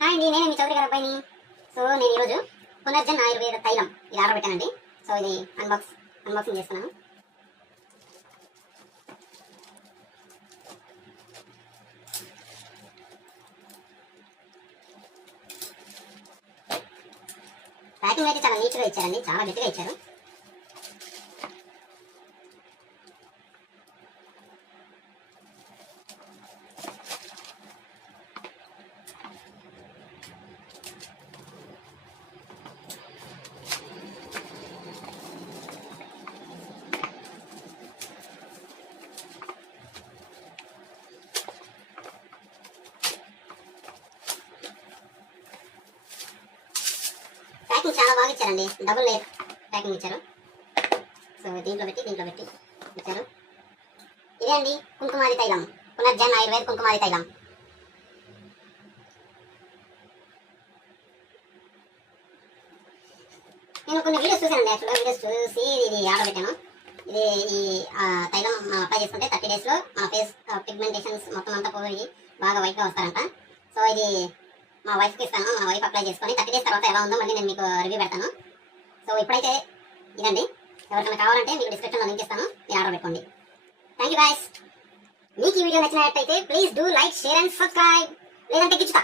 Hi అండి, నేను మీ చౌదరి గారి అబ్బాయిని. సో నేను ఈరోజు పునర్జన్ ఆయుర్వేద తైలం ఇది ఆర్డర్ పెట్టానండి. సో ఇది అన్బాక్సింగ్ చేస్తున్నాను. ప్యాకింగ్ అయితే చాలా నీట్గా ఇచ్చారండి, చాలా గట్టిగా ఇచ్చారు. ప్యాకింగ్ చాలా బాగా ఇచ్చారండి, డబుల్ లేయర్ ప్యాకింగ్ ఇచ్చారు. సో దీంట్లో పెట్టి ఇచ్చారు. ఇదే అండి కుంకుమాది తైలం, పునర్జన్ ఆయుర్వేద కుంకుమాది తైలం. నేను కొన్ని వీడియోస్ చూసానండి, యాక్చువల్గా వీడియోస్ చూసి ఇది ఆర్డర్ పెట్టాను. ఇది ఈ తైలం అప్లై చేసుకుంటే 30 days లో మన ఫేస్ పిగ్మెంటేషన్స్ మొత్తం అంతా పోయి బాగా వైట్గా వస్తారంట. సో ఇది మా వైఫ్కి ఇస్తాను, మా వైఫ్ అప్లై చేసుకొని 30 days తర్వాత ఎలా ఉందో మళ్ళీ నేను మీకు రివ్యూ పెడతాను. సో ఇప్పుడైతే ఇదండి, ఎవరికైనా కావాలంటే మీకు డిస్క్రిప్షన్లో లింక్ ఇస్తాను, మీరు ఆర్డర్ పెట్టుకోండి. Thank you guys. మీకు ఈ వీడియో నచ్చినట్టయితే please do like, share and subscribe, లేదంటే గిచ్చుతా.